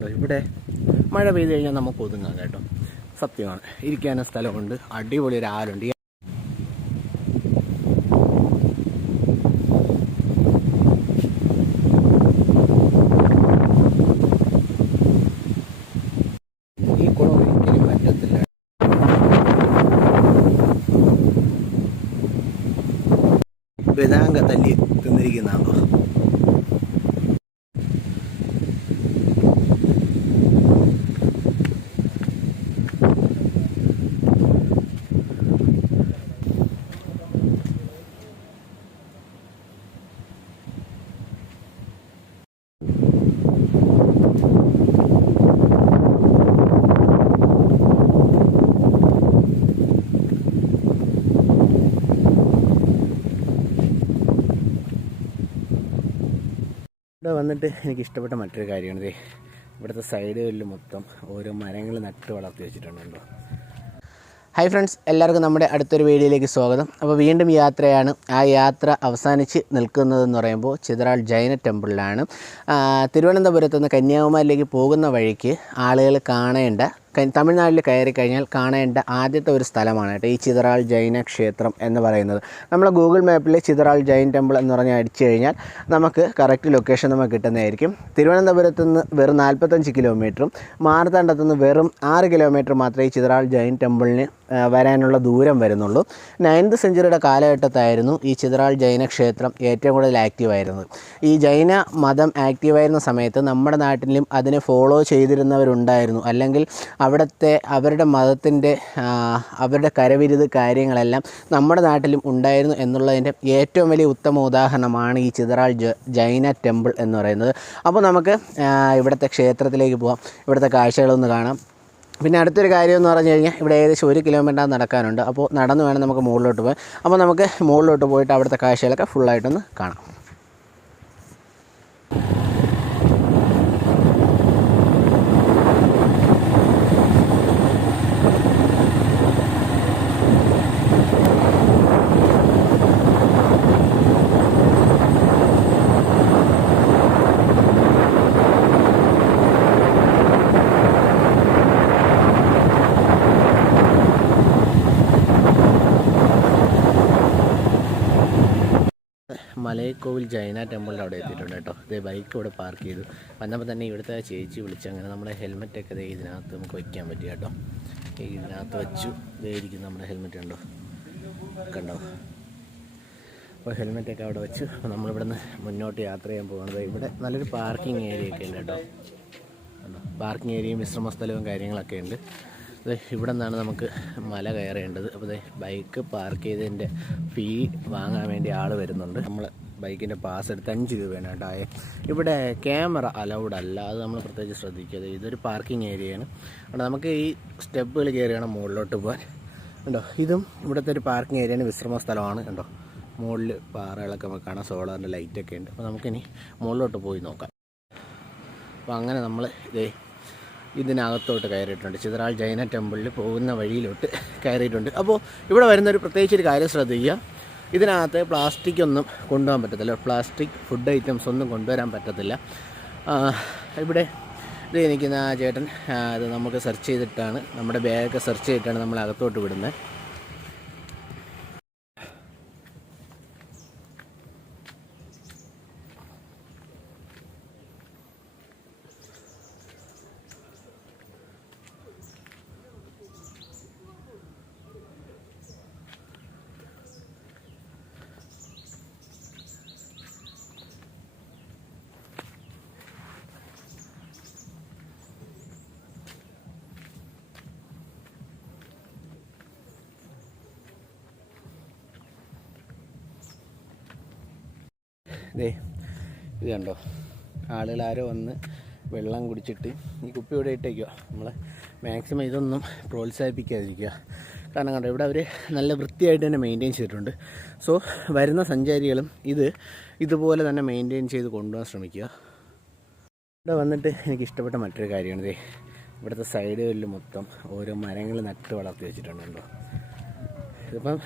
ഇവിടെ മഴ പെയ്ത് കഴിഞ്ഞാൽ നമുക്ക് ഒതുങ്ങാം കേട്ടോ. സത്യമാണ്. ഇരിക്കാനും സ്ഥലമുണ്ട്, അടിപൊളി ഒരു ആലുണ്ട്. ഈ കുളം ഒരിക്കലും പറ്റത്തില്ല. ബദാങ്ക തല്ലി തിന്നിരിക്കുന്നതാണോ? ഇവിടെ വന്നിട്ട് എനിക്ക് ഇഷ്ടപ്പെട്ട മറ്റൊരു കാര്യമാണ് ഇവിടുത്തെ സൈഡുകളിൽ മൊത്തം ഓരോ മരങ്ങൾ നട്ട് വളർത്തി വെച്ചിട്ടുണ്ടോ. ഹായ് ഫ്രണ്ട്സ്, എല്ലാവർക്കും നമ്മുടെ അടുത്തൊരു വീഡിയോയിലേക്ക് സ്വാഗതം. അപ്പോൾ വീണ്ടും യാത്രയാണ്. ആ യാത്ര അവസാനിച്ച് നിൽക്കുന്നതെന്ന് പറയുമ്പോൾ ചിതറാൾ ജൈന ടെമ്പിളിലാണ്. തിരുവനന്തപുരത്ത് നിന്ന് കന്യാകുമാരിയിലേക്ക് പോകുന്ന വഴിക്ക് ആളുകൾ കാണേണ്ട, തമിഴ്നാട്ടിൽ കയറി കഴിഞ്ഞാൽ കാണേണ്ട ആദ്യത്തെ ഒരു സ്ഥലമാണ് കേട്ടോ ഈ ചിതറാൾ ജൈന ക്ഷേത്രം എന്ന് പറയുന്നത്. നമ്മൾ ഗൂഗിൾ മാപ്പിൽ ചിതറാൾ ജൈൻ ടെമ്പിൾ എന്ന് പറഞ്ഞ് അടിച്ചു കഴിഞ്ഞാൽ നമുക്ക് കറക്റ്റ് ലൊക്കേഷൻ നമുക്ക് കിട്ടുന്നതായിരിക്കും. തിരുവനന്തപുരത്ത് നിന്ന് വെറും 45 കിലോമീറ്ററും മാർത്താണ്ഡത്തു നിന്ന് വെറും 6 കിലോമീറ്റർ മാത്രമേ ഈ ചിതറാൾ ജൈൻ ടെമ്പിളിന് വരാനുള്ള ദൂരം വരുന്നുള്ളൂ. 9th സെഞ്ചുറിയുടെ കാലഘട്ടത്തായിരുന്നു ഈ ചിതറാൾ ജൈന ക്ഷേത്രം ഏറ്റവും കൂടുതൽ ആക്റ്റീവായിരുന്നത്. ഈ ജൈന മതം ആക്റ്റീവായിരുന്ന സമയത്ത് നമ്മുടെ നാട്ടിലും അതിനെ ഫോളോ ചെയ്തിരുന്നവരുണ്ടായിരുന്നു. അല്ലെങ്കിൽ അവരുടെ മതത്തിൻ്റെ അവരുടെ കരവിരുത് കാര്യങ്ങളെല്ലാം നമ്മുടെ നാട്ടിലും ഉണ്ടായിരുന്നു എന്നുള്ളതിൻ്റെ ഏറ്റവും വലിയ ഉത്തമ ഉദാഹരണമാണ് ഈ ചിതറാൾ ജൈന ടെമ്പിൾ എന്ന് പറയുന്നത്. അപ്പോൾ നമുക്ക് ഇവിടുത്തെ ക്ഷേത്രത്തിലേക്ക് പോകാം, ഇവിടുത്തെ കാഴ്ചകളൊന്ന് കാണാം. പിന്നെ അടുത്തൊരു കാര്യം എന്ന് പറഞ്ഞു കഴിഞ്ഞാൽ ഇവിടെ ഏകദേശം 1 കിലോമീറ്റർ നടക്കാനുണ്ട്. അപ്പോൾ നടന്ന് വേണം നമുക്ക് മുകളിലോട്ട് പോകാൻ. അപ്പോൾ നമുക്ക് മുകളിലോട്ട് പോയിട്ട് അവിടുത്തെ കാഴ്ചകളൊക്കെ ഫുള്ളായിട്ടൊന്ന് കാണാം. മലയക്കോവിൽ ജൈന ടെമ്പിളിൻ്റെ അവിടെ എത്തിയിട്ടുണ്ട് കേട്ടോ. ഇതേ ബൈക്ക് ഇവിടെ പാർക്ക് ചെയ്തു. വന്നപ്പോൾ തന്നെ ഇവിടുത്തെ ചേച്ചി വിളിച്ച് അങ്ങനെ നമ്മുടെ ഹെൽമെറ്റൊക്കെ ഇതിനകത്ത് നമുക്ക് വയ്ക്കാൻ പറ്റി കേട്ടോ. ഇതിനകത്ത് വെച്ചു. ഇതേ ഇരിക്കും നമ്മുടെ ഹെൽമെറ്റ് കണ്ടോ. അപ്പോൾ ഹെൽമെറ്റൊക്കെ അവിടെ വെച്ചു. അപ്പോൾ നമ്മളിവിടെ നിന്ന് മുന്നോട്ട് യാത്ര ചെയ്യാൻ പോകുന്നത്. ഇവിടെ നല്ലൊരു പാർക്കിംഗ് ഏരിയ ഒക്കെ ഉണ്ട് കേട്ടോ. കണ്ടോ, പാർക്കിംഗ് ഏരിയയും വിശ്രമ സ്ഥലവും കാര്യങ്ങളൊക്കെ ഉണ്ട്. ഇവിടെ നിന്നാണ് നമുക്ക് മല കയറേണ്ടത്. അപ്പോൾ ബൈക്ക് പാർക്ക് ചെയ്തതിൻ്റെ ഫീ വാങ്ങാൻ വേണ്ടി ആൾ വരുന്നുണ്ട്. നമ്മൾ ബൈക്കിൻ്റെ പാസ് എടുത്ത് 5 രൂപയാണ് കേട്ടോ. ഇവിടെ ക്യാമറ അലൗഡ് അല്ല, അത് നമ്മൾ പ്രത്യേകിച്ച് ശ്രദ്ധിക്കുക. ഇതൊരു പാർക്കിംഗ് ഏരിയയാണ്. അവിടെ നമുക്ക് ഈ സ്റ്റെപ്പുകൾ കയറിയാണ് മുകളിലോട്ട് പോകാൻ. കണ്ടോ, ഇതും ഇവിടുത്തെ ഒരു പാർക്കിംഗ് ഏരിയയാണ്, വിശ്രമ സ്ഥലമാണ്. കണ്ടോ, മുകളിൽ പാറകളൊക്കെ നമുക്ക് കാണാം, സോളാറിൻ്റെ ലൈറ്റൊക്കെ ഉണ്ട്. അപ്പോൾ നമുക്കിനി മുകളിലോട്ട് പോയി നോക്കാം. അപ്പോൾ അങ്ങനെ നമ്മൾ ഇതിനകത്തോട്ട് കയറിയിട്ടുണ്ട്. ചിതറാൾ ജൈന ടെമ്പിളിൽ പോകുന്ന വഴിയിലോട്ട് കയറിയിട്ടുണ്ട്. അപ്പോൾ ഇവിടെ വരുന്നൊരു പ്രത്യേകിച്ചൊരു കാര്യം ശ്രദ്ധിക്കുക. ഇതിനകത്ത് പ്ലാസ്റ്റിക് ഒന്നും കൊണ്ടുപോകാൻ പറ്റത്തില്ല. പ്ലാസ്റ്റിക് ഫുഡ് ഐറ്റംസ് ഒന്നും കൊണ്ടുവരാൻ പറ്റത്തില്ല. ഇവിടെ ഇത് നിൽക്കുന്ന ചേട്ടൻ അത് നമുക്ക് സെർച്ച് ചെയ്തിട്ടാണ്, നമ്മുടെ ബാഗൊക്കെ സെർച്ച് ചെയ്തിട്ടാണ് നമ്മൾ അകത്തോട്ട് വിടുന്നത്. ഇത് കണ്ടോ, ആളുകളാരോ വന്ന് വെള്ളം കുടിച്ചിട്ട് ഈ കുപ്പി ഇവിടെ ഇട്ടേക്കുക. നമ്മൾ മാക്സിമം ഇതൊന്നും പ്രോത്സാഹിപ്പിക്കാതിരിക്കുക. കാരണം കണ്ടോ, ഇവിടെ അവർ നല്ല വൃത്തിയായിട്ട് തന്നെ മെയിൻറ്റെയിൻ ചെയ്തിട്ടുണ്ട്. സോ വരുന്ന സഞ്ചാരികളും ഇതുപോലെ തന്നെ മെയിൻറ്റെയിൻ ചെയ്ത് കൊണ്ടുപോകാൻ ശ്രമിക്കുക. ഇവിടെ വന്നിട്ട് എനിക്ക് ഇഷ്ടപ്പെട്ട മറ്റൊരു കാര്യമാണ് ഇവിടുത്തെ സൈഡുകളിൽ മൊത്തം ഓരോ മരങ്ങൾ നട്ട് വളർത്തി വെച്ചിട്ടുണ്ടോ. ഇതിപ്പം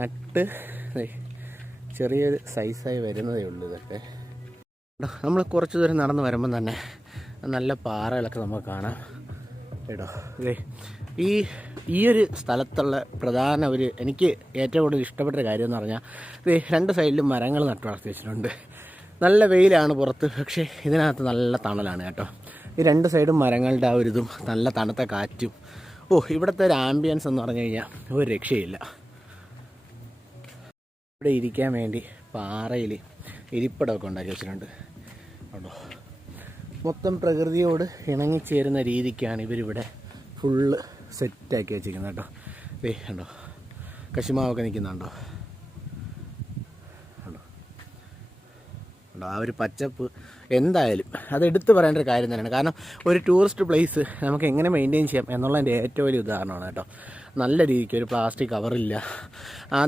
നട്ട് ചെറിയൊരു സൈസായി വരുന്നതേ ഉള്ളൂ. ഇതൊക്കെ നമ്മൾ കുറച്ച് ദൂരം നടന്ന് വരുമ്പം തന്നെ നല്ല പാറകളൊക്കെ നമുക്ക് കാണാം കേട്ടോ. അതെ, ഈ ഒരു സ്ഥലത്തുള്ള പ്രധാന എനിക്ക് ഏറ്റവും കൂടുതൽ ഇഷ്ടപ്പെട്ട കാര്യം എന്ന് പറഞ്ഞാൽ രണ്ട് സൈഡിലും മരങ്ങൾ നട്ടു വളർത്തി വെച്ചിട്ടുണ്ട്. നല്ല വെയിലാണ് പുറത്ത്, പക്ഷേ ഇതിനകത്ത് നല്ല തണലാണ് കേട്ടോ. ഈ രണ്ട് സൈഡും മരങ്ങളുടെ ആ ഒരിതും നല്ല തണുത്ത കാറ്റും. ഇവിടുത്തെ ഒരു ആംബിയൻസ് എന്ന് പറഞ്ഞു കഴിഞ്ഞാൽ ഒരു രക്ഷയില്ല. ഇവിടെ ഇരിക്കാൻ വേണ്ടി പാറയിൽ ഇരിപ്പിടമൊക്കെ ഉണ്ടാക്കി വെച്ചിട്ടുണ്ട് കേട്ടോ. മൊത്തം പ്രകൃതിയോട് ഇണങ്ങിച്ചേരുന്ന രീതിക്കാണ് ഇവരിവിടെ ഫുള്ള് സെറ്റാക്കി വെച്ചിരിക്കുന്നത് കേട്ടോ. കണ്ടോ, കശുമാവൊക്കെ നിൽക്കുന്നുണ്ടോ കണ്ടോ. ആ ഒരു പച്ചപ്പ് എന്തായാലും അത് എടുത്തു പറയേണ്ട ഒരു കാര്യം തന്നെയാണ്. കാരണം ഒരു ടൂറിസ്റ്റ് പ്ലേസ് നമുക്ക് എങ്ങനെ മെയിൻറ്റെയിൻ ചെയ്യാം എന്നുള്ളതിൻ്റെ ഏറ്റവും വലിയ ഉദാഹരണമാണ് കേട്ടോ. നല്ല രീതിക്ക് ഒരു പ്ലാസ്റ്റിക് കവറില്ല.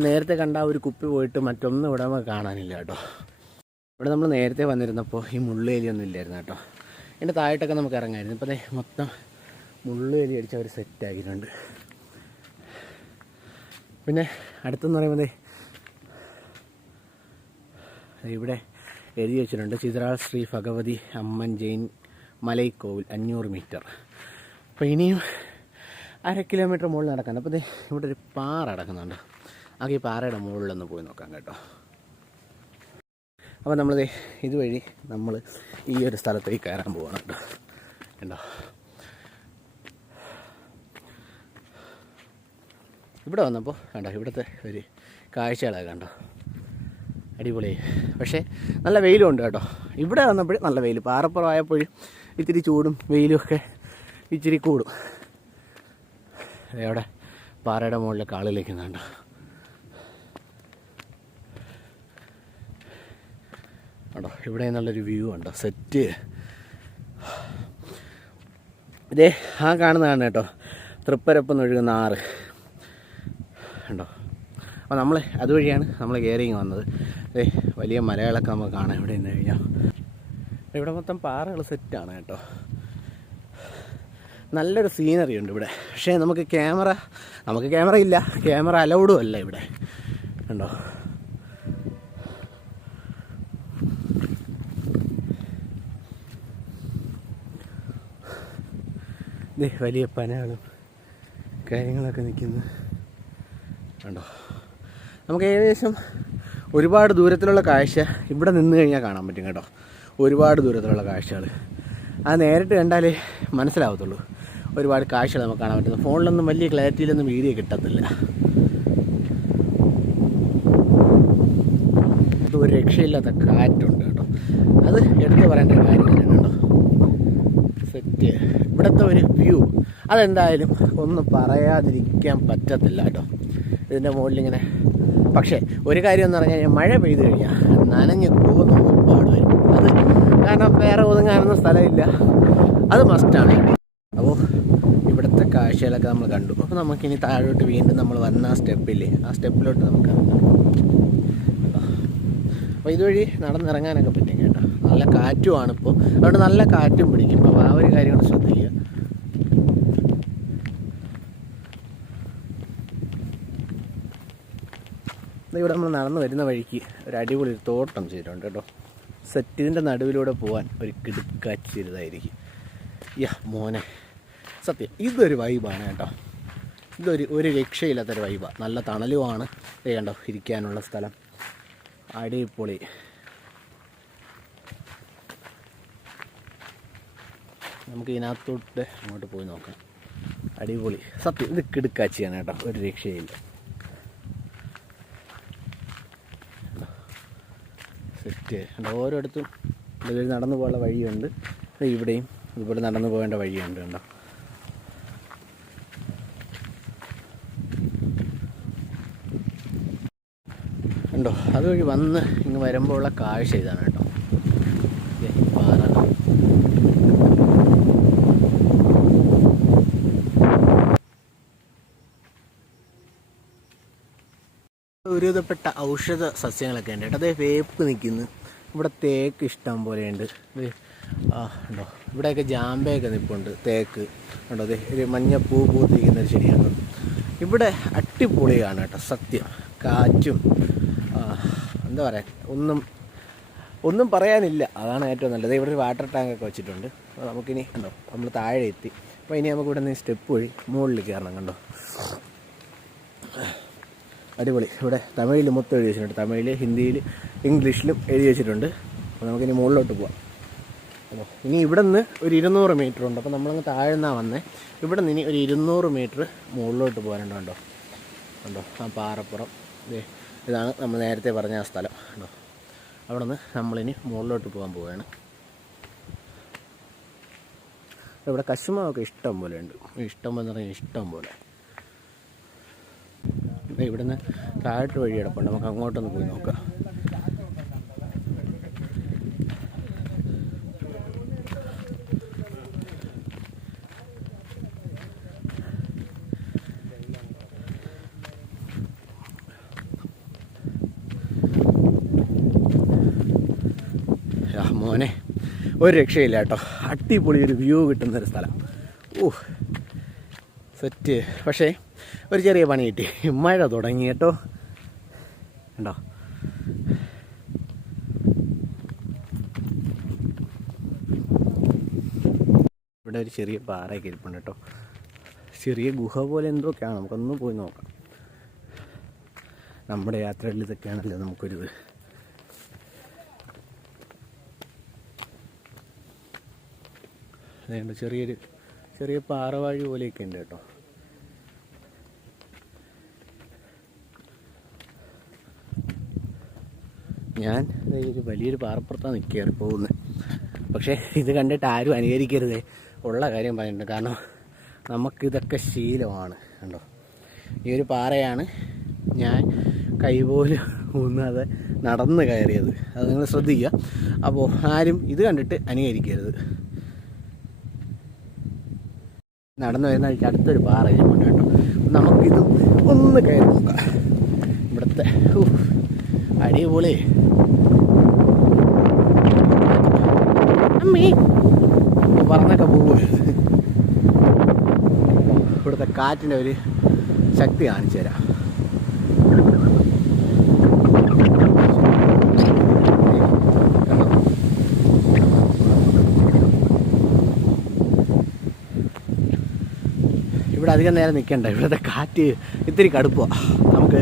നേരത്തെ കണ്ട ഒരു കുപ്പി പോയിട്ട് മറ്റൊന്നും ഇവിടെ നമുക്ക് കാണാനില്ല കേട്ടോ. ഇവിടെ നമ്മൾ നേരത്തെ വന്നിരുന്നപ്പോൾ ഈ മുള്ളുവേലിയൊന്നും ഇല്ലായിരുന്നു കേട്ടോ. ഇതിൻ്റെ താഴോട്ടൊക്കെ നമുക്ക് ഇറങ്ങാമായിരുന്നു. ഇപ്പോൾ മൊത്തം മുള്ളുവേലി അടിച്ച് അവർ സെറ്റാക്കിയിട്ടുണ്ട്. പിന്നെ അടുത്തെന്ന് പറയുമ്പോൾ ഇവിടെ എഴുതി വെച്ചിട്ടുണ്ട് ചിത്രാൾ ശ്രീ ഭഗവതി അമ്മൻ ജെയിൻ മലൈക്കോവിൽ 500 മീറ്റർ. അപ്പോൾ ഇനിയും 1/2 കിലോമീറ്റർ മുകളിൽ നടക്കാൻ. അപ്പോൾ ഇവിടെ ഒരു പാറ കിടക്കുന്നുണ്ട്. ഈ പാറയുടെ മുകളിലൊന്ന് പോയി നോക്കാം കേട്ടോ. അപ്പോൾ ഇതുവഴി നമ്മൾ ഈ ഒരു സ്ഥലത്തേക്ക് കയറാൻ പോവാണ് കേട്ടോ. കണ്ടോ, ഇവിടെ വന്നപ്പോൾ കണ്ടോ ഇവിടുത്തെ ഒരു കാഴ്ചകളൊക്കെ കണ്ടോ, അടിപൊളി. പക്ഷേ നല്ല വെയിലും ഉണ്ട് കേട്ടോ. ഇവിടെ വന്നപ്പോൾ നല്ല വെയിൽ, പാറപ്പുറമായപ്പോഴും ഇത്തിരി ചൂടും വെയിലും ഒക്കെ ഇച്ചിരി കൂടും. അവിടെ പാറയുടെ മുകളിൽ കാളിലേക്കുന്നുണ്ട്. കേട്ടോ ഇവിടെ നിന്നുള്ളൊരു വ്യൂ ഉണ്ടോ, സെറ്റ്. കാണുന്നതാണ് കേട്ടോ തൃപ്പരപ്പെന്ന് ഒഴുകുന്ന ആറ് ഉണ്ടോ. അപ്പോൾ നമ്മൾ അതുവഴിയാണ് നമ്മൾ കയറിങ് വന്നത്. വലിയ മലകളൊക്കെ നമുക്ക് കാണാം ഇവിടെ നിന്ന് കഴിഞ്ഞാൽ. ഇവിടെ മൊത്തം പാറകൾ സെറ്റാണ് കേട്ടോ. നല്ലൊരു സീനറി ഉണ്ട് ഇവിടെ. പക്ഷേ നമുക്ക് ക്യാമറ ഇല്ല, ക്യാമറ അലൗഡും അല്ല ഇവിടെ കണ്ടോ. വലിയ പനകളും കാര്യങ്ങളൊക്കെ നിൽക്കുന്നു കണ്ടോ. നമുക്ക് ഏകദേശം ഒരുപാട് ദൂരത്തിലുള്ള കാഴ്ച ഇവിടെ നിന്ന് കഴിഞ്ഞാൽ കാണാൻ പറ്റും കേട്ടോ. ഒരുപാട് ദൂരത്തിലുള്ള കാഴ്ചകൾ അത് നേരിട്ട് കണ്ടാലേ മനസ്സിലാവത്തുള്ളൂ. ഒരുപാട് കാഴ്ചകൾ നമുക്ക് കാണാൻ പറ്റുന്നു. ഫോണിലൊന്നും വലിയ ക്ലാരിറ്റിയിലൊന്നും വീഡിയോ കിട്ടത്തില്ല. അത് ഒരു രക്ഷയില്ലാത്ത കാറ്റുണ്ട് കേട്ടോ. അത് എടുത്ത് പറയേണ്ട ഒരു കാര്യം തന്നെയാണ് കേട്ടോ. സെറ്റ് ഇവിടുത്തെ ഒരു വ്യൂ അതെന്തായാലും ഒന്നും പറയാതിരിക്കാൻ പറ്റത്തില്ല കേട്ടോ. ഇതിൻ്റെ മുകളിലിങ്ങനെ. പക്ഷേ ഒരു കാര്യം എന്ന് പറഞ്ഞു കഴിഞ്ഞാൽ മഴ പെയ്തു കഴിഞ്ഞാൽ നനഞ്ഞ് പോകുന്ന ഒരുപാട് വരും. അത് കാരണം വേറെ ഒതുങ്ങാനൊന്നും സ്ഥലമില്ല, അത് മസ്റ്റാണ്. അപ്പോൾ ഇവിടുത്തെ കാഴ്ചകളൊക്കെ നമ്മൾ കണ്ടു. അപ്പോൾ നമുക്കിനി താഴോട്ട് വീണ്ടും നമ്മൾ വന്ന ആ സ്റ്റെപ്പില്ലേ, ആ സ്റ്റെപ്പിലോട്ട് നമുക്ക് ഇറങ്ങാം. അപ്പോൾ ഇതുവഴി നടന്നിറങ്ങാനൊക്കെ പറ്റും കേട്ടോ. നല്ല കാറ്റുമാണ് ഇപ്പോൾ, അതുകൊണ്ട് നല്ല കാറ്റും പിടിക്കും. അപ്പോൾ ആ ഒരു കാര്യം കൂടെ ശ്രദ്ധിക്കുക. ഇവിടെ നമ്മൾ നടന്നു വരുന്ന വഴിക്ക് ഒരു അടിപൊളി ഒരു തോട്ടം ചെയ്തിട്ടുണ്ട് കേട്ടോ. സെറ്റിൻ്റെ നടുവിലൂടെ പോകാൻ ഒരു കിടുക്കാച്ചിരുതായിരിക്കും. മോനെ സത്യം ഇതൊരു വൈബാണ് കേട്ടോ. ഒരു രക്ഷയില്ലാത്തൊരു വൈബാണ്. നല്ല തണലുമാണ്. കണ്ടോ ഇരിക്കാനുള്ള സ്ഥലം അടിപൊളി. നമുക്ക് ഇതിനകത്തോട്ട് അങ്ങോട്ട് പോയി നോക്കാം. അടിപൊളി സത്യം, ഇത് കിടുക്കാച്ചിയാണ് കേട്ടോ, ഒരു രക്ഷയില്ല. സെറ്റ് ഓരോരുത്തും ഇതിൽ നടന്നു പോകാനുള്ള വഴിയുണ്ട്. ഇവിടെയും ഇവിടെ നടന്നു പോകേണ്ട വഴിയുണ്ട് കണ്ടോ. കണ്ടോ അതുവഴി വന്ന് ഇങ്ങ് വരുമ്പോൾ ഉള്ള കാഴ്ച ഇതാണ് കേട്ടോ. പാറ ഒരുവിധപ്പെട്ട ഔഷധ സസ്യങ്ങളൊക്കെ ഉണ്ട് കേട്ടോ. അതേ വേപ്പ് നിൽക്കുന്നു. ഇവിടെ തേക്ക് ഇഷ്ടം പോലെയുണ്ട്. ഉണ്ടോ ഇവിടെയൊക്കെ ജാമ്പയൊക്കെ നിൽപ്പുണ്ട്. തേക്ക് ഉണ്ടോ, അതെ ഒരു മഞ്ഞ പൂ പൂത്തിരിക്കുന്ന ഒരു ചെടിയാണ്. ഇവിടെ അടിപൊളിയാണ് കേട്ടോ സത്യം. കാറ്റും എന്താ പറയുക, ഒന്നും ഒന്നും പറയാനില്ല. അതാണ് ഏറ്റവും നല്ലത്. ഇവിടെ ഒരു വാട്ടർ ടാങ്കൊക്കെ വെച്ചിട്ടുണ്ട്. അപ്പോൾ നമുക്കിനി കണ്ടോ നമ്മൾ താഴെ എത്തി. അപ്പോൾ ഇനി നമുക്ക് ഇവിടെ നിന്ന് സ്റ്റെപ്പ് വഴി മുകളിൽ കയറണം. കണ്ടോ അടിപൊളി. ഇവിടെ തമിഴിൽ മൊത്തം എഴുതി വെച്ചിട്ടുണ്ട്. തമിഴിൽ, ഹിന്ദിയിൽ, ഇംഗ്ലീഷിലും എഴുതി വെച്ചിട്ടുണ്ട്. അപ്പോൾ നമുക്കിനി മുകളിലോട്ട് പോവാം. അപ്പോൾ ഇനി ഇവിടെ നിന്ന് ഒരു 200 മീറ്റർ ഉണ്ട്. അപ്പോൾ നമ്മളങ്ങ് താഴ്ന്നാണ് വന്നേ. ഇവിടെ നിന്ന് ഇനി ഒരു 200 മീറ്റർ മുകളിലോട്ട് പോകാനുണ്ട്. കണ്ടോ കണ്ടോ ആ പാറപ്പുറം. ഇതാണ് നമ്മൾ നേരത്തെ പറഞ്ഞ ആ സ്ഥലം. കണ്ടോ അവിടെ നിന്ന് നമ്മളിനി മുകളിലോട്ട് പോകാൻ പോവുകയാണ്. ഇവിടെ കശുമാവൊക്കെ ഇഷ്ടം പോലെ ഉണ്ട്. ഇഷ്ടം എന്ന് പറഞ്ഞാൽ ഇഷ്ടം പോലെ. ഇവിടെ നിന്ന് താഴോട്ട് വഴി കിടപ്പുണ്ട്. നമുക്ക് അങ്ങോട്ടൊന്ന് പോയി നോക്കാം. മോനെ ഒരു രക്ഷയില്ല കേട്ടോ. അടിപൊളി ഒരു വ്യൂ കിട്ടുന്നൊരു സ്ഥലം. സെറ്റ്. പക്ഷേ ഒരു ചെറിയ പണി കിട്ടി. മഴ തുടങ്ങി കേട്ടോ. ഉണ്ടോ ഇവിടെ ഒരു ചെറിയ പാറയൊക്കെ ഇരിപ്പുണ്ട് കേട്ടോ. ചെറിയ ഗുഹ പോലെ എന്തൊക്കെയാണ്. നമുക്കൊന്ന് പോയി നോക്കാം. നമ്മുടെ യാത്രയിൽ ഇതൊക്കെയാണല്ലോ നമുക്കൊരിത്. അതുകൊണ്ട് ചെറിയ പാറവാഴി പോലെയൊക്കെ ഉണ്ട് കേട്ടോ. ഞാൻ ഒരു വലിയൊരു പാറപ്പുറത്താണ് കയറി പോകുന്നത്. പക്ഷേ ഇത് കണ്ടിട്ട് ആരും അനുകരിക്കരുതേ. ഉള്ള കാര്യം പറയുന്നുണ്ട്. കാരണം നമുക്കിതൊക്കെ ശീലമാണ്. കണ്ടോ ഈ ഒരു പാറയാണ് ഞാൻ കൈപോലും ഒന്നാതെ നടന്ന് കയറിയത്. അത് നിങ്ങൾ ശ്രദ്ധിക്കുക. അപ്പോൾ ആരും ഇത് കണ്ടിട്ട് അനുകരിക്കരുത്. നടന്നു വരുന്ന വഴിക്ക് അടുത്തൊരു പാറ ഇരിപ്പുണ്ട് കേട്ടോ. നമുക്കിതും ഒന്ന് കയറി നോക്കാം. ഇവിടുത്തെ അടിപൊളി. അമ്മേ പറഞ്ഞൊക്കെ പോകരുത്. ഇവിടുത്തെ കാറ്റിൻ്റെ ഒരു ശക്തി കാണിച്ചു തരാം. ഇവിടെ അധികം നേരം നിൽക്കണ്ട. ഇവിടുത്തെ കാറ്റ് ഇത്തിരി കടുപ്പമാണ്. നമുക്ക്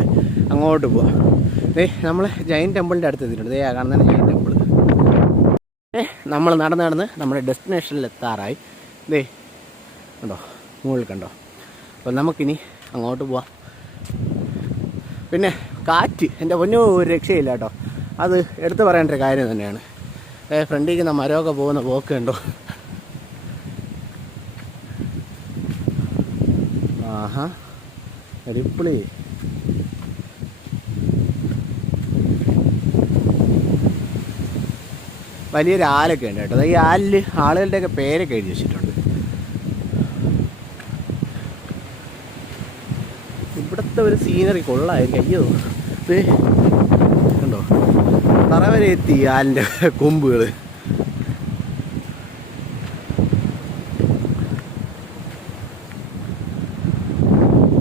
അങ്ങോട്ട് പോവാം. നമ്മൾ ജൈൻ ടെമ്പിളിൻ്റെ അടുത്ത് എത്തിയിട്ടുണ്ട്. കാണുന്നതാണ് ജൈൻ ടെമ്പിൾ. നമ്മൾ നടന്ന് നമ്മുടെ ഡെസ്റ്റിനേഷനിൽ എത്താറായി. കണ്ടോ മുകളിൽ കണ്ടോ. അപ്പോൾ നമുക്കിനി അങ്ങോട്ട് പോവാം. പിന്നെ കാറ്റ് എൻ്റെ പൊന്നോ ഒരു രക്ഷയില്ല കേട്ടോ. അത് എടുത്തു പറയേണ്ട ഒരു കാര്യം തന്നെയാണ്. ഫ്രണ്ടിൽ മരമൊക്കെ പോകുന്ന പോക്ക് കണ്ടോ. ആഹാ അടിപൊളി. വലിയൊരു ആലൊക്കെ ഉണ്ട് കേട്ടോ. ഈ ആലിൽ ആളുകളുടെയൊക്കെ പേരൊക്കെ എഴുതി വെച്ചിട്ടുണ്ട്. ഇവിടുത്തെ ഒരു സീനറി കൊള്ളായിരിക്കും. അയ്യോ കണ്ടോ തറ വരെ എത്തി ആലിൻ്റെ കൊമ്പുകൾ.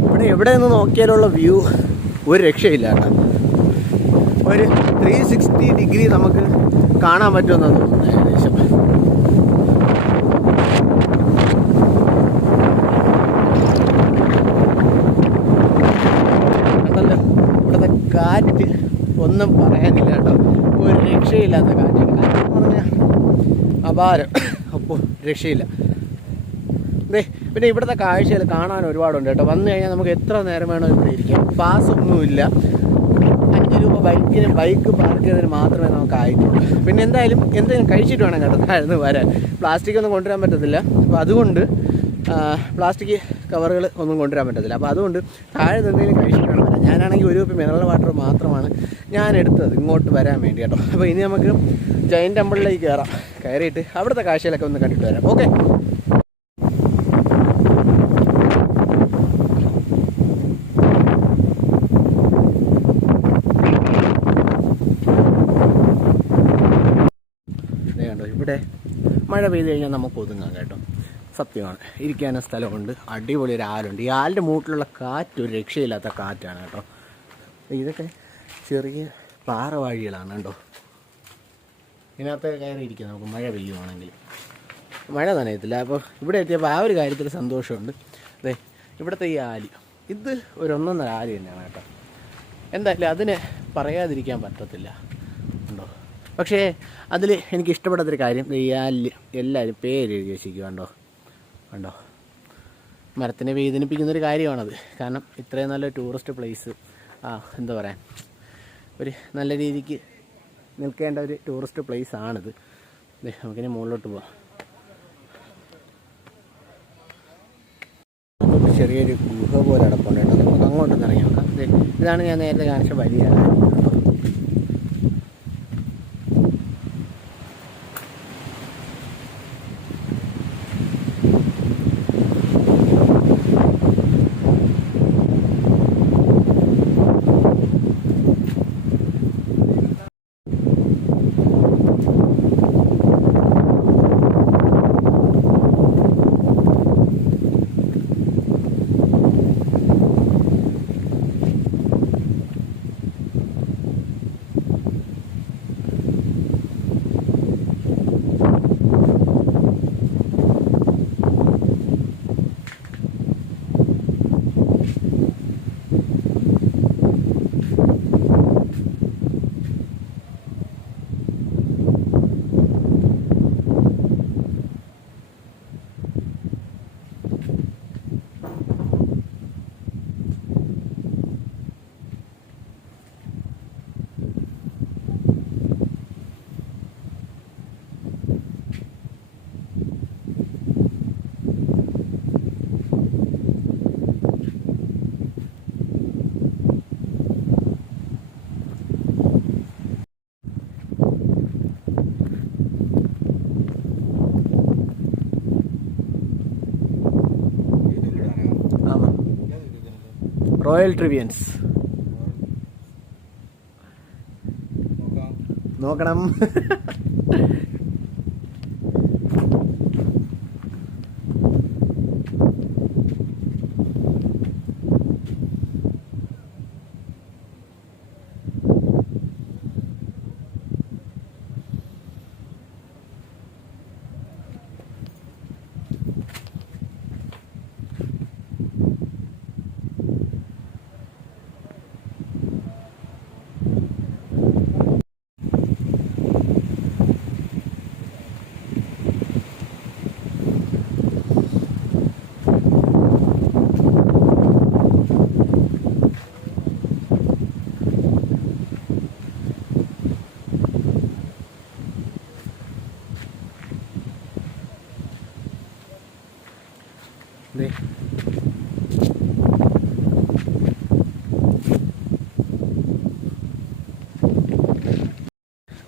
ഇവിടെ എവിടെ നിന്ന് നോക്കിയാലുള്ള വ്യൂ ഒരു രക്ഷയില്ല കേട്ടോ. ഒരു 360 ഡിഗ്രി നമുക്ക് കാണാൻ പറ്റുമെന്നാണ് തോന്നുന്നത് ഏകദേശം. അതല്ല ഇവിടുത്തെ കാറ്റ് ഒന്നും പറയാനില്ല കേട്ടോ. ഒരു രക്ഷയില്ലാത്ത കാറ്റാണ്. കാറ്റെന്ന് പറഞ്ഞാൽ അപാരം. അപ്പോൾ രക്ഷയില്ല. പിന്നെ ഇവിടുത്തെ കാഴ്ചകൾ കാണാൻ ഒരുപാടുണ്ട് കേട്ടോ. വന്നു കഴിഞ്ഞാൽ നമുക്ക് എത്ര നേരം വേണോ ഇവിടെ ഇരിക്കാം. പാസ്സൊന്നുമില്ല. 5 രൂപ ബൈക്ക് പാർക്ക് ചെയ്തതിന് മാത്രമേ നമുക്ക് ആയിട്ടുള്ളൂ. പിന്നെ എന്തെങ്കിലും കഴിച്ചിട്ട് വേണം കേട്ടോ താഴ്ന്ന് വരാൻ. പ്ലാസ്റ്റിക് ഒന്നും കൊണ്ടുവരാൻ പറ്റത്തില്ല. അപ്പോൾ അതുകൊണ്ട് പ്ലാസ്റ്റിക് കവറുകൾ ഒന്നും കൊണ്ടുവരാൻ പറ്റത്തില്ല. അപ്പോൾ അതുകൊണ്ട് താഴെ എന്തെങ്കിലും കഴിച്ചിട്ട് വേണം വരാൻ. ഞാനാണെങ്കിൽ 1 കുപ്പി മിനറൽ വാട്ടർ മാത്രമാണ് ഞാൻ എടുത്തത് ഇങ്ങോട്ട് വരാൻ വേണ്ടി കേട്ടോ. അപ്പോൾ ഇനി നമുക്ക് ജൈൻ ടെമ്പിളിലേക്ക് കയറിയിട്ട് അവിടുത്തെ കാഴ്ചകളൊക്കെ ഒന്ന് കണ്ടിട്ട് വരാം. ഓക്കെ. ഇവിടെ മഴ പെയ്ത് കഴിഞ്ഞാൽ നമുക്ക് ഒതുങ്ങാം കേട്ടോ. സത്യമാണ്. ഇരിക്കാനും സ്ഥലമുണ്ട്. അടിപൊളി ഒരു ആലുണ്ട്. ഈ ആലിൻ്റെ മൂട്ടിലുള്ള കാറ്റ് ഒരു രക്ഷയില്ലാത്ത കാറ്റാണ് കേട്ടോ. ഇതൊക്കെ ചെറിയ പാറവാഴികളാണ് കേട്ടോ. ഇതിനകത്ത് കയറി ഇരിക്കാം നമുക്ക് മഴ പെയ്യുവാണെങ്കിൽ. മഴ നനയത്തില്ല. അപ്പോൾ ഇവിടെ എത്തിയപ്പോൾ ആ ഒരു കാര്യത്തിൽ സന്തോഷമുണ്ട്. അതെ, ഇവിടുത്തെ ഈ ആല് ഇത് ഒരു ഒന്നൊന്നര ആല് തന്നെയാണ് കേട്ടോ. എന്തായാലും അതിന് പറയാതിരിക്കാൻ പറ്റത്തില്ല ഉണ്ടോ. പക്ഷേ അതിൽ എനിക്ക് ഇഷ്ടപ്പെടാത്തൊരു കാര്യം ഈ ആലിൽ എല്ലാവരും പേര് എഴുതി വെച്ചിരിക്കുക കണ്ടോ. കണ്ടോ, മരത്തിനെ വേദനിപ്പിക്കുന്നൊരു കാര്യമാണത്. കാരണം ഇത്രയും നല്ല ടൂറിസ്റ്റ് പ്ലേസ്, എന്താ പറയുക, ഒരു നല്ല രീതിക്ക് നിൽക്കേണ്ട ഒരു ടൂറിസ്റ്റ് പ്ലേസ് ആണിത്. നമുക്കിനി മുകളിലോട്ട് പോവാം. ചെറിയൊരു ഗുഹ പോലെ അടപ്പുണ്ട്. നമുക്ക് അങ്ങോട്ടൊന്ന് ഇറങ്ങി നോക്കാം. ഇതാണ് ഞാൻ നേരത്തെ കാണിച്ച വലിയ റോയൽ ട്രിവിയൻസ് നോക്കണം.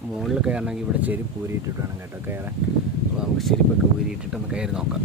മുകളിൽ കയറണമെങ്കിൽ ഇവിടെ ചെരുപ്പ് ഊരിയിട്ടിട്ട് വേണം കേട്ടോ കയറാൻ. അപ്പോൾ നമുക്ക് ചെരുപ്പൊക്കെ ഊരിയിട്ടിട്ടൊന്ന് കയറി നോക്കാം.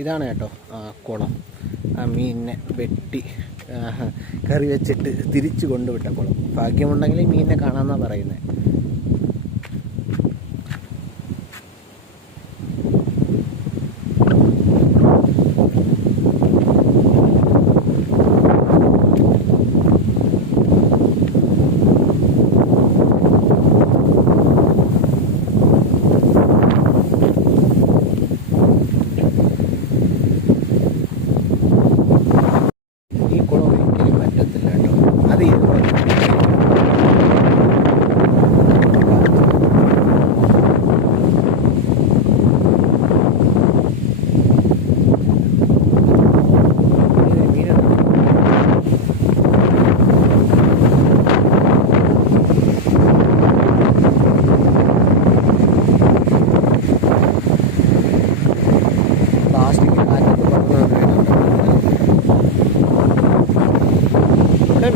ഇതാണ് കേട്ടോ കുളം. ആ മീനിനെ വെട്ടി കറി വെച്ചിട്ട് തിരിച്ചു കൊണ്ടുവിട്ട കുളം. ഭാഗ്യമുണ്ടെങ്കിൽ ഈ മീനിനെ കാണാമെന്നാണ് പറയുന്നത്.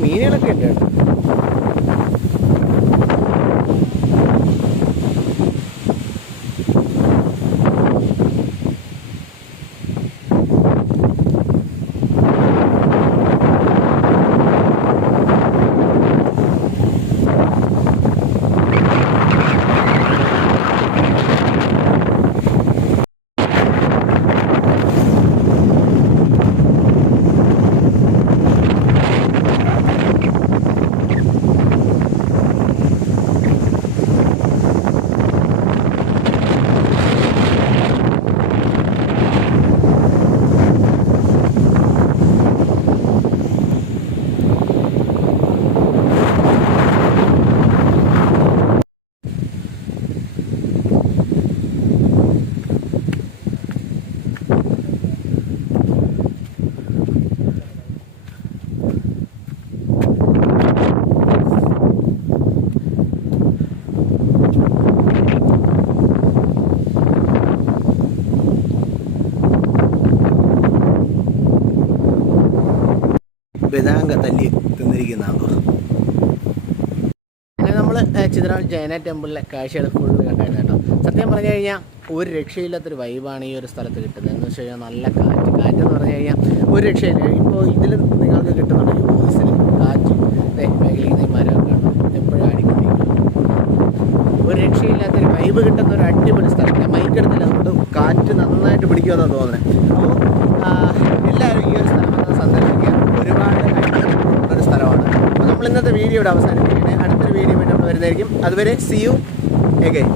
മീനുകളൊക്കെ ഉണ്ട് കേട്ടോ. ബദാങ്ക തല്ലി തിന്നിരിക്കുന്നതാണോ. അങ്ങനെ നമ്മൾ ചിത്രാൾ ജൈന ടെമ്പിളിലെ കാഴ്ചകൾ ഫുള്ള് കണ്ടായിരുന്നു കേട്ടോ. സത്യം പറഞ്ഞു കഴിഞ്ഞാൽ ഒരു രക്ഷയില്ലാത്തൊരു വൈബാണ് ഈ ഒരു സ്ഥലത്ത് കിട്ടുന്നത്. എന്ന് വെച്ച് കഴിഞ്ഞാൽ നല്ല കാറ്റെന്ന് പറഞ്ഞു കഴിഞ്ഞാൽ ഒരു രക്ഷയില്ല. ഇപ്പോൾ ഇതിൽ നിങ്ങൾക്ക് കിട്ടുന്നുണ്ട് ഈ വോയിസിന് കാറ്റും മേഖലയിൽ മരമൊക്കെ ഉണ്ട്, എപ്പോഴും അടിക്കുന്നത്. ഒരു രക്ഷയില്ലാത്തൊരു വൈബ് കിട്ടുന്ന ഒരു അടിപൊളി സ്ഥലം. ഞാൻ മൈക്കെടുത്തില്ല, അതുകൊണ്ട് കാറ്റ് നന്നായിട്ട് പിടിക്കുമെന്നാണ് തോന്നുന്നത്. അപ്പോൾ എല്ലാവരും ഈ ഒരു സ്ഥലം സന്ദർശിക്കുക. ഒരുപാട് ഒരു സ്ഥലമാണ്. അപ്പോൾ നമ്മൾ ഇന്നത്തെ വീഡിയോ ഇവിടെ അവസാനിപ്പിക്കുന്നത്. അടുത്തൊരു വീഡിയോ വേണ്ടി നമ്മൾ വരുന്നതായിരിക്കും. അതുവരെ സി യു എഗൈൻ.